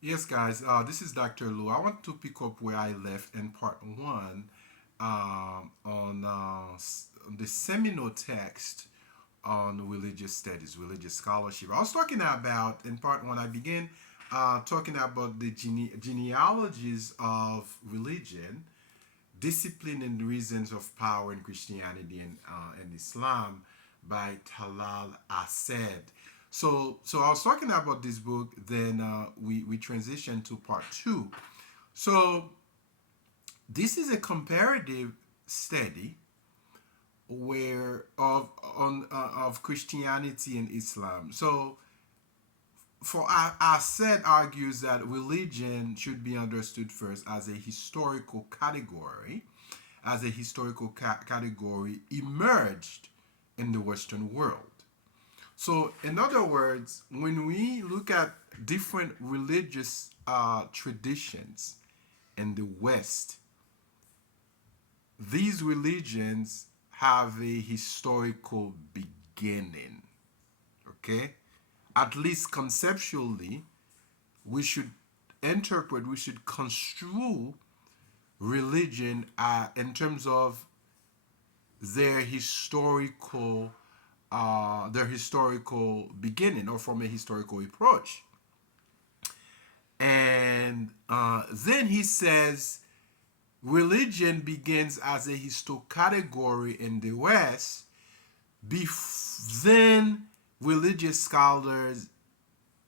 Yes, guys, this is Dr. Lou. I want to pick up where I left in part one on the seminal text on religious studies, religious scholarship. I was talking about, in part one, I began talking about the genealogies of religion, discipline and reasons of power in Christianity and Islam by Talal Assad. So I was talking about this book. Then we transitioned to part two. So this is a comparative study where of Christianity and Islam. So for Assad argues that religion should be understood first as a historical category, category emerged in the Western world. So, in other words, when we look at different religious traditions in the West, these religions have a historical beginning. Okay? At least conceptually, we should we should construe religion in terms of their historical beginning or from a historical approach. And then he says religion begins as a historical category in the West. Then religious scholars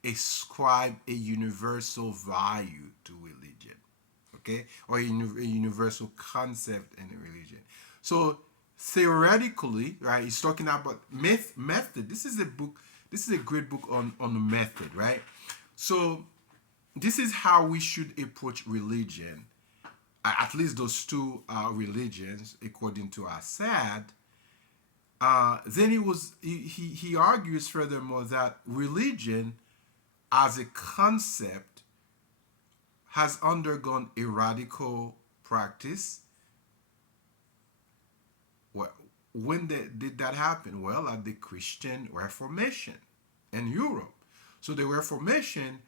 ascribe a universal value to religion, okay, or a universal concept in religion. So theoretically, right, he's talking about method. This is a book. This is a great book on the method, right? So this is how we should approach religion. At least those two religions, according to Assad. Then he argues furthermore that religion as a concept has undergone a radical practice. What when did that happen? Well, at the Christian Reformation in Europe. So the Reformation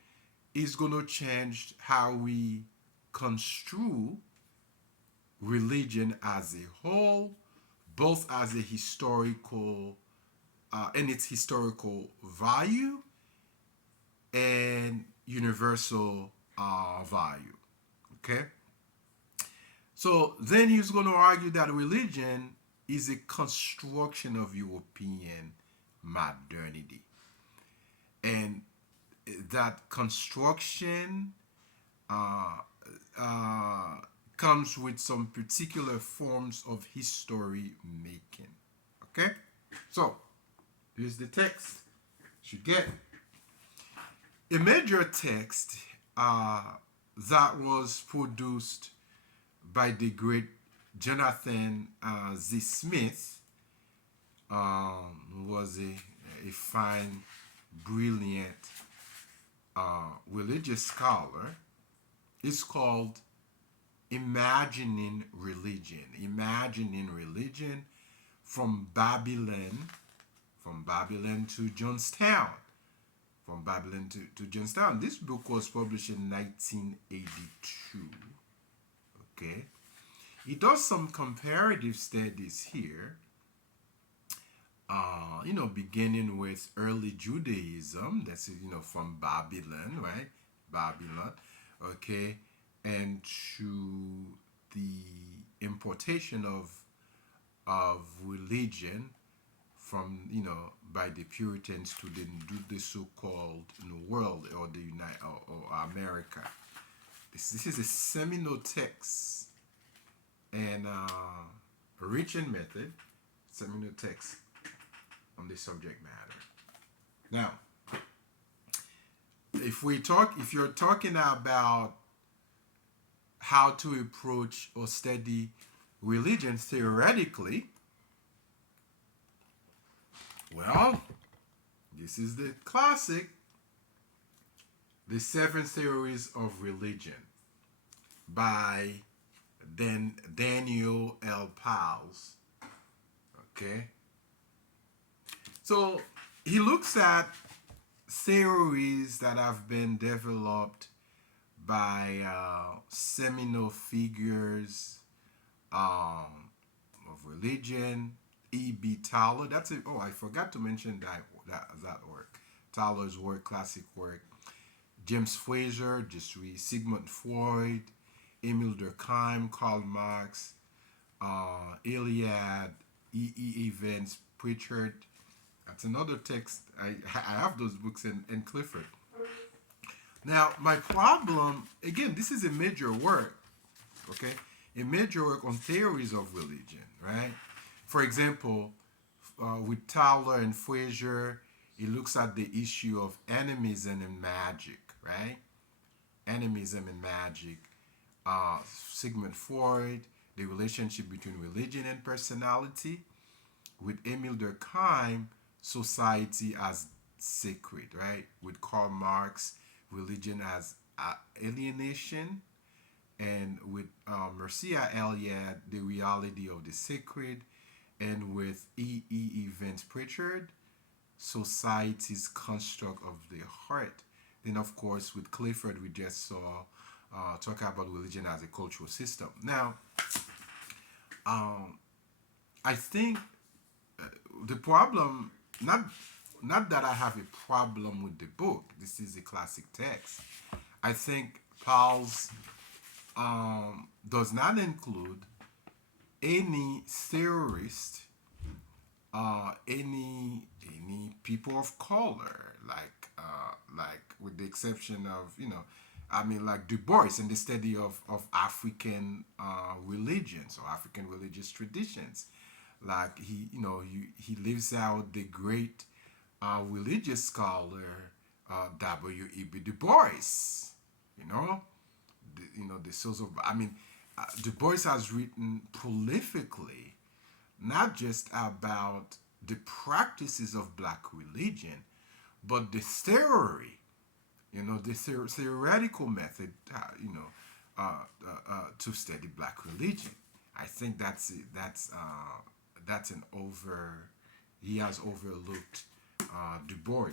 is going to change how we construe religion as a whole, both as a historical and its historical value and universal value. Okay? So then he's going to argue that religion is a construction of European modernity. And that construction uh, uh, comes with some particular forms of history making. Okay? So, here's the text. Should get a major text that was produced by the great Jonathan Z. Smith, who was a fine, brilliant religious scholar. It's called Imagining Religion. Imagining Religion from Babylon, to Johnstown. From Babylon to Johnstown. This book was published in 1982. Okay. He does some comparative studies here, beginning with early Judaism. That's, from Babylon, right? Babylon, okay, and to the importation of religion from, by the Puritans to the so-called New World or the United or America. This is a seminal text and rich in method, seminal text on the subject matter. Now, if you're talking about how to approach or study religion theoretically, well, this is the classic, The Seven Theories of Religion by Daniel L. Pals. Okay? So he looks at theories that have been developed by seminal figures of religion. E.B. Towler. That's it. Oh, I forgot to mention that work. Towler's work, classic work. James Frazer, just read Sigmund Freud, Emil Durkheim, Karl Marx, Iliad, Evans, Pritchard. That's another text. I have those books in Clifford. Now, my problem, again, this is a major work, okay? A major work on theories of religion, right? For example, with Towler and Fraser, he looks at the issue of animism and magic, right? Animism and magic. Sigmund Freud, the relationship between religion and personality. With Emil Durkheim, society as sacred, right? With Karl Marx, religion as alienation. And with Mircea Eliade, the reality of the sacred. And with Evans Pritchard, society's construct of the heart. Then, of course, with Clifford, we just saw talk about religion as a cultural system. Now, I think the problem, not that I have a problem with the book. This is a classic text. I think Paul's does not include any theorist, any people of color, like with the exception of I mean like Du Bois in the study of African religions or African religious traditions. Like he lives out the great religious scholar W.E.B. Du Bois. You know, the source of. I mean, Du Bois has written prolifically, not just about the practices of black religion, but the theory, the theoretical method, to study black religion. I think that's an over. He has overlooked Du Bois.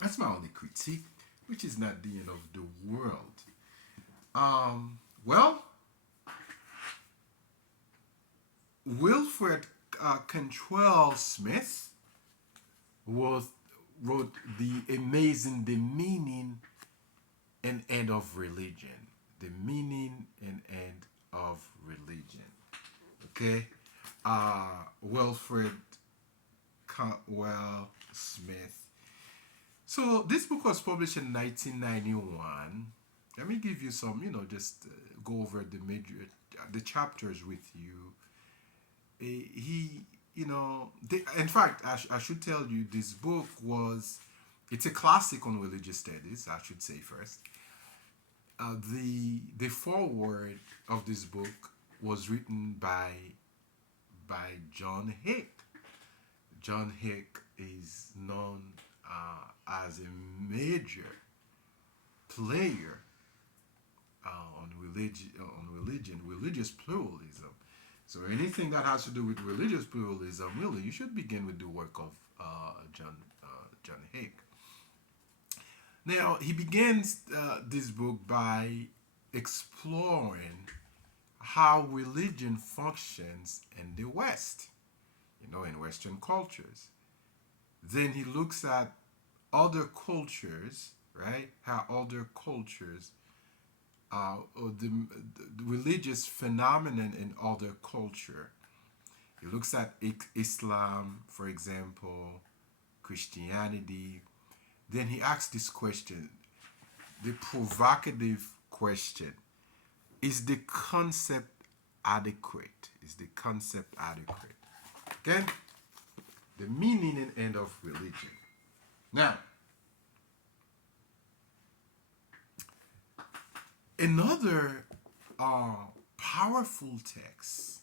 That's my only critique, which is not the end of the world. Well, Wilfred Cantwell Smith wrote The Amazing The Meaning and End of Religion. The Meaning and End of Religion. Okay? Wilfred Cantwell Smith. So this book was published in 1991. Let me give you some, just go over the chapters with you. In fact, I should tell you, this book it's a classic on religious studies, I should say first. The foreword of this book was written by John Hick. John Hick is known as a major player on religious pluralism. So anything that has to do with religious pluralism, really, you should begin with the work of John Hick. Now, he begins this book by exploring how religion functions in the West, in Western cultures. Then he looks at other cultures, right? How other cultures, or the religious phenomenon in other culture. He looks at Islam, for example, Christianity. Then he asks this question, the provocative question: Is the concept adequate? Is the concept adequate? Okay? The meaning and end of religion. Now, another powerful text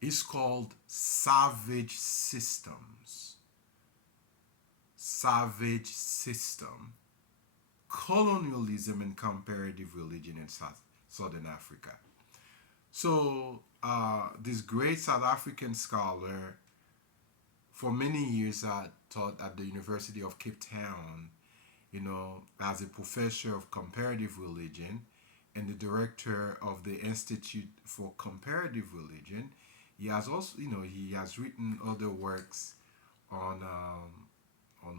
is called Savage Systems. Savage System, Colonialism and Comparative Religion in Southern Africa. So, this great South African scholar, for many years, taught at the University of Cape Town. as a professor of comparative religion and the director of the Institute for Comparative Religion. He has also, he has written other works on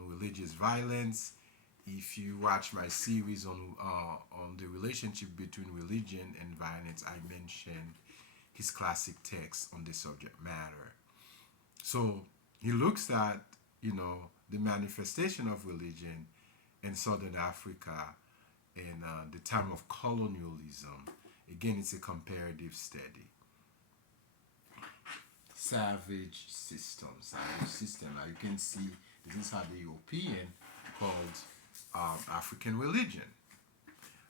religious violence. If you watch my series on the relationship between religion and violence, I mentioned his classic text on the subject matter. So he looks at, the manifestation of religion in Southern Africa in the time of colonialism. Again, it's a comparative study. Savage system. Now you can see this is how the European called African religion.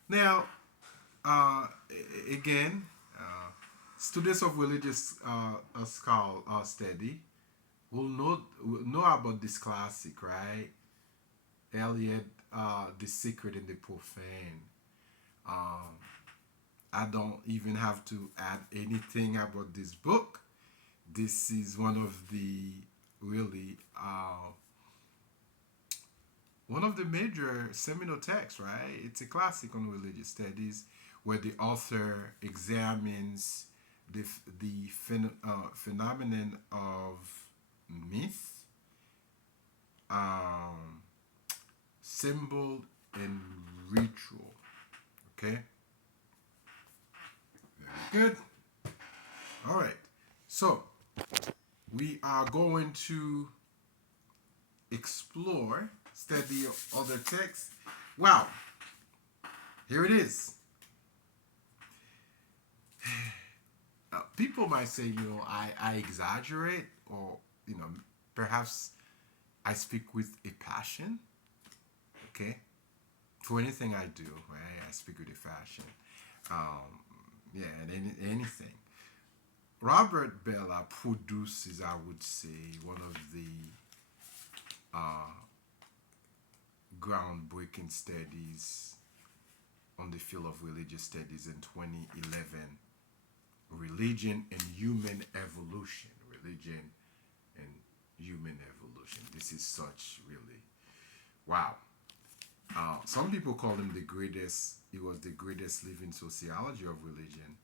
Now, again, students of religious study will know about this classic, right? Eliot, The Sacred and the Profane. Um, I don't even have to add anything about this book. This is really one of the major seminal texts, right? It's a classic on religious studies where the author examines the phenomenon of myth, um, symbol, and ritual. Okay, very good. All right, so we are going to explore, study other texts. Wow, here it is. People might say, I exaggerate, or, perhaps I speak with a passion. Okay, for anything I do, right? I speak with a passion. Um, yeah, and anything. Robert Bella produces, I would say, one of the uh, groundbreaking studies on the field of religious studies in 2011, Religion and Human Evolution. Religion and Human Evolution. This is such really, wow. Some people call him the greatest, he was the greatest living sociology of religion.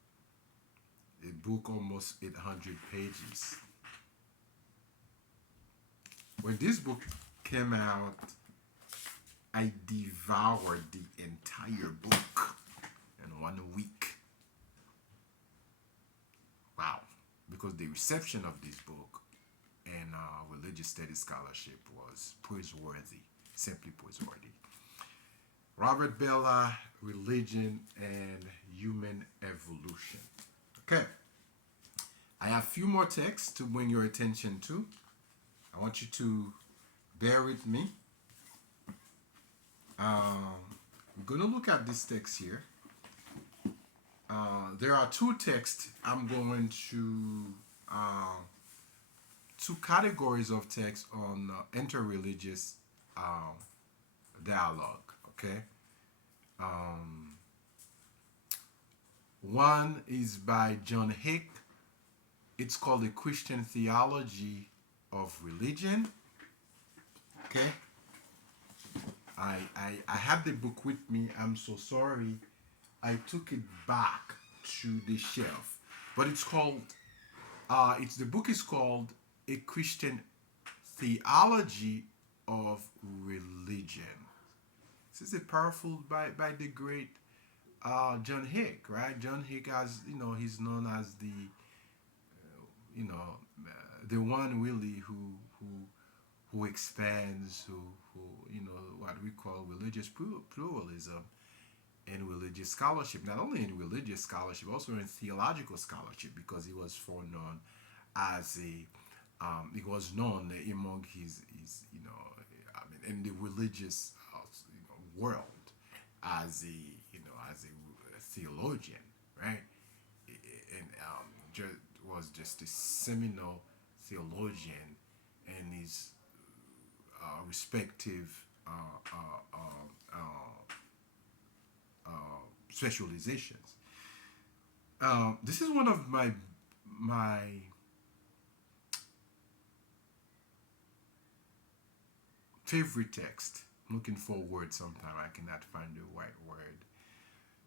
A book almost 800 pages. When this book came out, I devoured the entire book in 1 week. Wow. Because the reception of this book and religious studies scholarship was praiseworthy, simply praiseworthy. Robert Bella, Religion and Human Evolution. Okay. I have a few more texts to bring your attention to. I want you to bear with me. I'm going to look at this text here. There are two texts. I'm going to two categories of text on interreligious dialogue. Okay. One is by John Hick. It's called A Christian Theology of Religion. Okay. I have the book with me. I'm so sorry. I took it back to the shelf. But it's called, the book is called A Christian Theology of Religion. This is a powerful by the great John Hick, right? John Hick, as he's known as the one really who expands, who what we call religious pluralism and religious scholarship. Not only in religious scholarship, also in theological scholarship, because he was foreknown as he was known among his in the religious world as a theologian, right? And was just a seminal theologian in his respective specializations. This is one of my favorite text, looking for a word sometime. I cannot find the right word.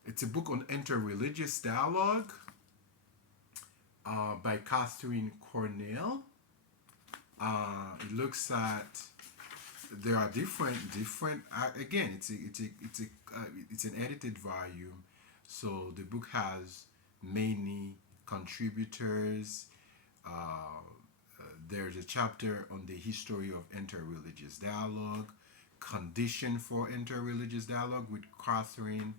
It's a book on interreligious dialogue by Catherine Cornell. It looks at there are different. Again, it's an edited volume, so the book has many contributors. There's a chapter on the history of interreligious dialogue, condition for interreligious dialogue, with Catherine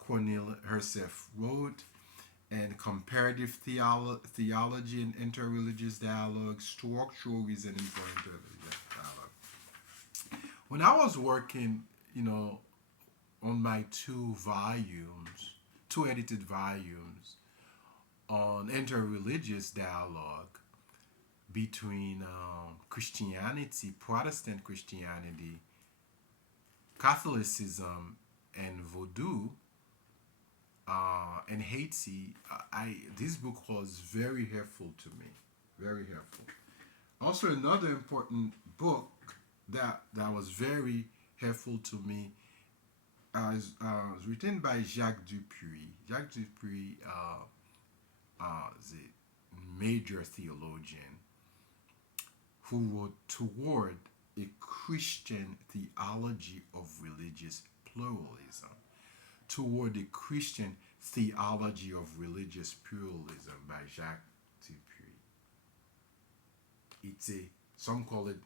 Cornell herself wrote, and comparative theology and interreligious dialogue, structural reasoning for interreligious dialogue. When I was working, on my two edited volumes on interreligious dialogue between Christianity, Protestant Christianity, Catholicism, and Vodou, and Haiti, this book was very helpful to me, very helpful. Also, another important book that was very helpful to me was written by Jacques Dupuy. Jacques Dupuy is a major theologian who wrote Toward a Christian Theology of Religious Pluralism. Toward a Christian Theology of Religious Pluralism by Jacques Dupuy. It's some call it,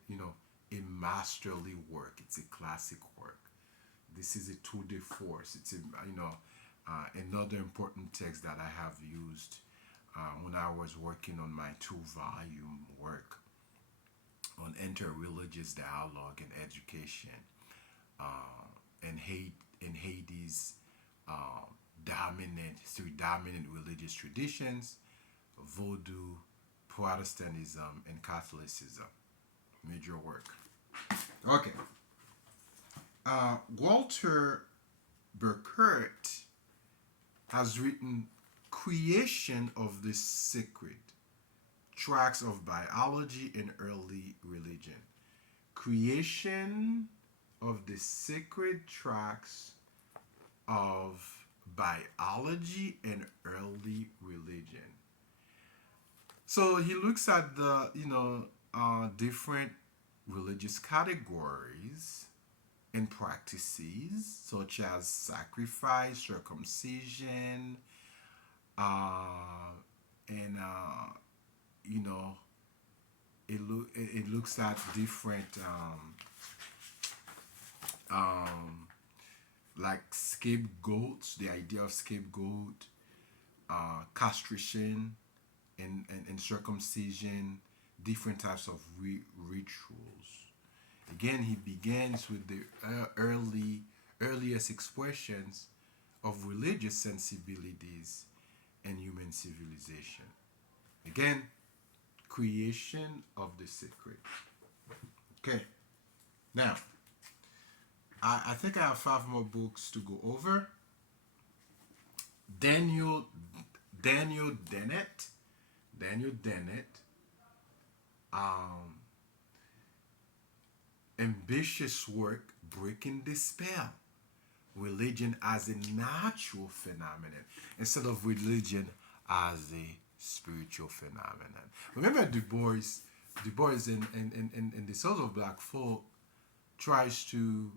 a masterly work. It's a classic work. This is a tour de force. It's another important text that I have used when I was working on my 2-volume work on interreligious dialogue and education, and Haiti's three dominant religious traditions: Vodou, Protestantism, and Catholicism. Major work. Okay. Walter Burkert has written Creation of the Sacred, Tracks of Biology in Early Religion. Creation of the Sacred, Tracks of Biology and Early Religion. So he looks at the, different religious categories and practices such as sacrifice, circumcision, and it looks at different like scapegoats, the idea of scapegoat, castration, and circumcision, different types of rituals. Again, he begins with the earliest expressions of religious sensibilities and human civilization. Again, creation of the sacred. Okay, now I think I have 5 more books to go over. Daniel Dennett, ambitious work, Breaking the Spell. Religion as a natural phenomenon instead of religion as a spiritual phenomenon. Remember Du Bois in The Souls of Black Folk tries to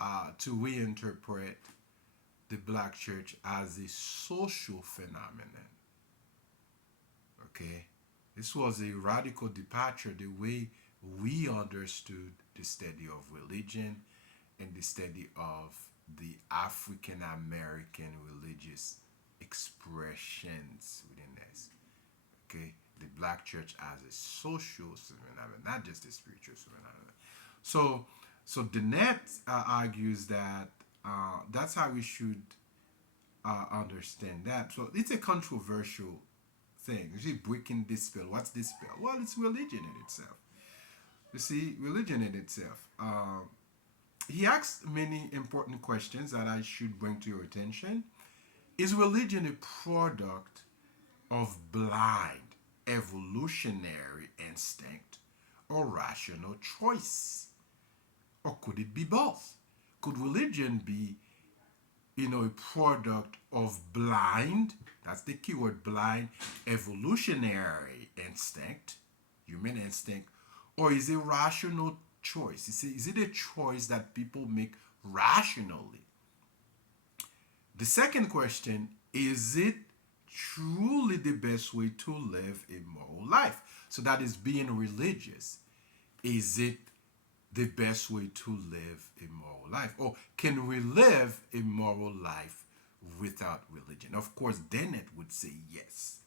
reinterpret the black church as a social phenomenon. Okay? This was a radical departure the way we understood the study of religion and the study of the African American religious expressions within this. Okay? The black church as a social phenomenon, not just a spiritual phenomenon. So Dennett argues that that's how we should understand that. So it's a controversial thing. You see, breaking this spell. What's this spell? Well, it's religion in itself. You see, religion in itself. He asks many important questions that I should bring to your attention. Is religion a product of blind evolutionary instinct or rational choice? or could it be both? Could religion be, a product of blind, that's the keyword, blind evolutionary instinct, human instinct, or is it rational choice? Is it a choice that people make rationally? The second question, is it truly the best way to live a moral life? So that is being religious. Is it the best way to live a moral life? Or can we live a moral life without religion? Of course, Dennett would say yes.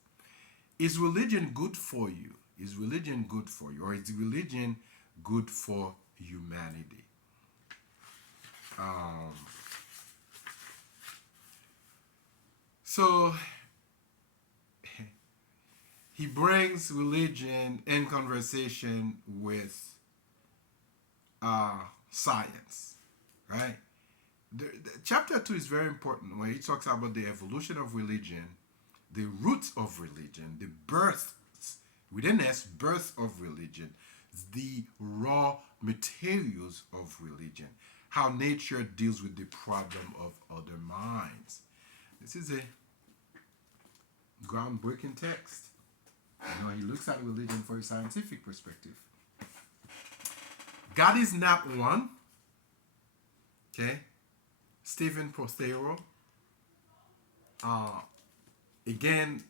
Is religion good for you? Is religion good for you? Or is religion good for humanity? So he brings religion in conversation with science, right? Chapter 2 is very important when he talks about the evolution of religion, the roots of religion, the birth, within us, birth of religion, the raw materials of religion, how nature deals with the problem of other minds. This is a groundbreaking text. He looks at religion from a scientific perspective. God is not one. Okay? Stephen Prothero. Again,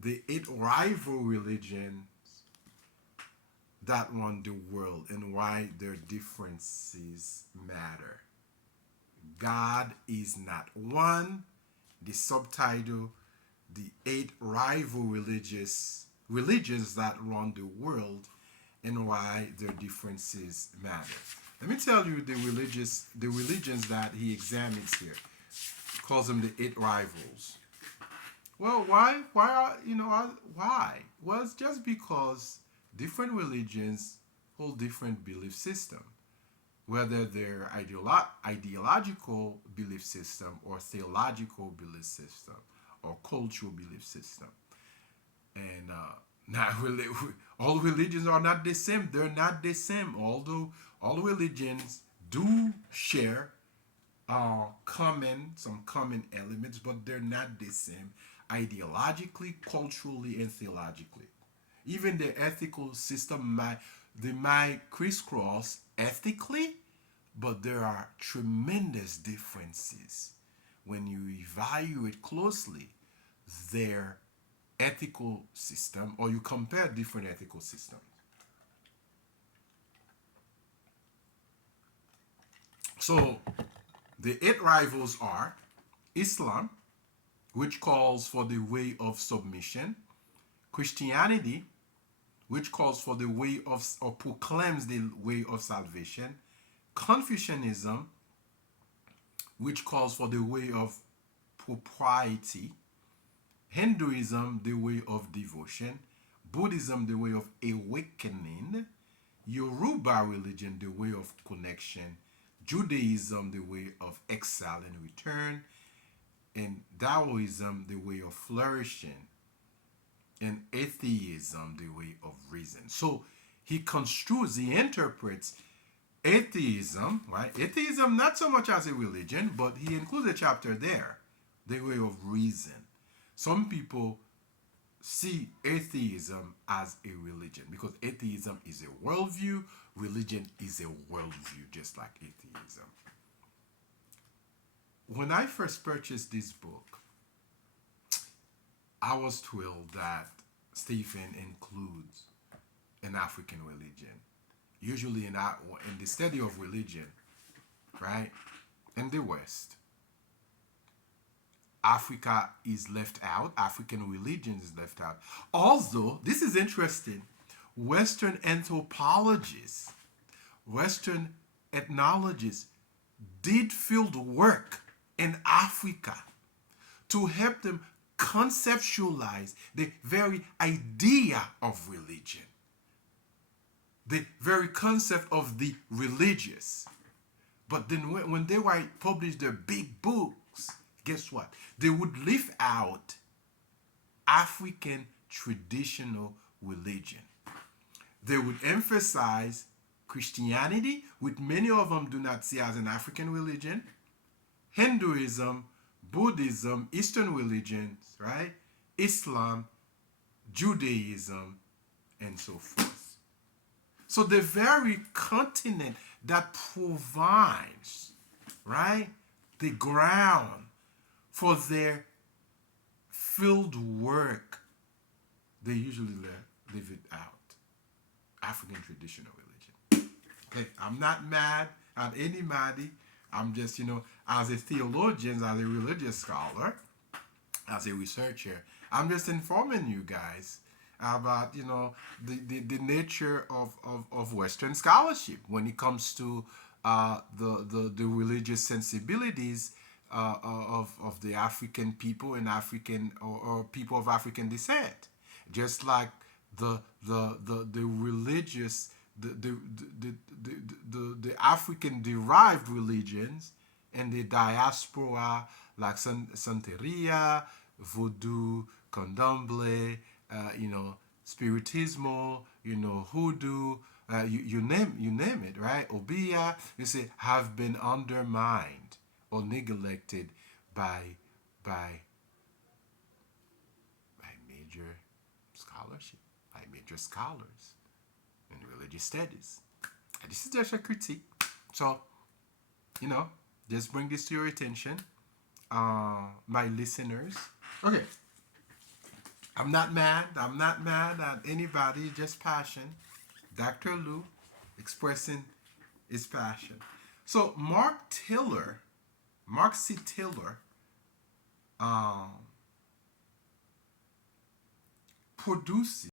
the 8 rival religions that run the world and why their differences matter. God is not one. The subtitle, the 8 rival religions that run the world and why their differences matter. Let me tell you the religions that he examines here. He calls them the 8 rivals. Well, why? Why? Well, it's just because different religions hold different belief system, whether they're ideological belief system or theological belief system or cultural belief system. And all religions are not the same. They're not the same. Although all religions do share some common elements, but they're not the same ideologically, culturally, and theologically. Even the ethical system might crisscross ethically, but there are tremendous differences when you evaluate closely their ethical system or you compare different ethical systems. So the 8 rivals are Islam, which calls for the way of submission, Christianity, which calls for the way of or proclaims the way of salvation, Confucianism, which calls for the way of propriety, Hinduism, the way of devotion, Buddhism, the way of awakening, Yoruba religion, the way of connection, Judaism, the way of exile and return, and Taoism, the way of flourishing, and atheism, the way of reason. So he interprets atheism, right? Atheism not so much as a religion, but he includes a chapter there, the way of reason. Some people see atheism as a religion because atheism is a worldview, religion is a worldview, just like atheism. When I first purchased this book, I was thrilled that Stephen includes an African religion. Usually in the study of religion, right, in the West, Africa is left out, African religion is left out. Although, this is interesting, Western anthropologists, Western ethnologists did field work in Africa to help them conceptualize the very idea of religion, the very concept of the religious. But then when they published their big books, guess what? They would leave out African traditional religion. They would emphasize Christianity, which many of them do not see as an African religion, Hinduism, Buddhism, Eastern religions, right? Islam, Judaism, and so forth. So the very continent that provides, right, the ground for their field work, they usually leave it out. African traditional religion. Okay, I'm not mad at anybody. I'm just, as a theologian, as a religious scholar, as a researcher, I'm just informing you guys about, the nature of Western scholarship when it comes to the religious sensibilities of the African people and African or people of African descent. Just like the religious the African derived religions and the diaspora like Santeria, Voodoo, Candomblé, Spiritismo, Hoodoo, you name it, right? Obia, you say, have been undermined or neglected by major scholarship, by major scholars in religious studies. And this is just a critique. So, just bring this to your attention, my listeners. Okay. I'm not mad. I'm not mad at anybody, just passion. Dr. Lou expressing his passion. So Mark C. Tiller, produces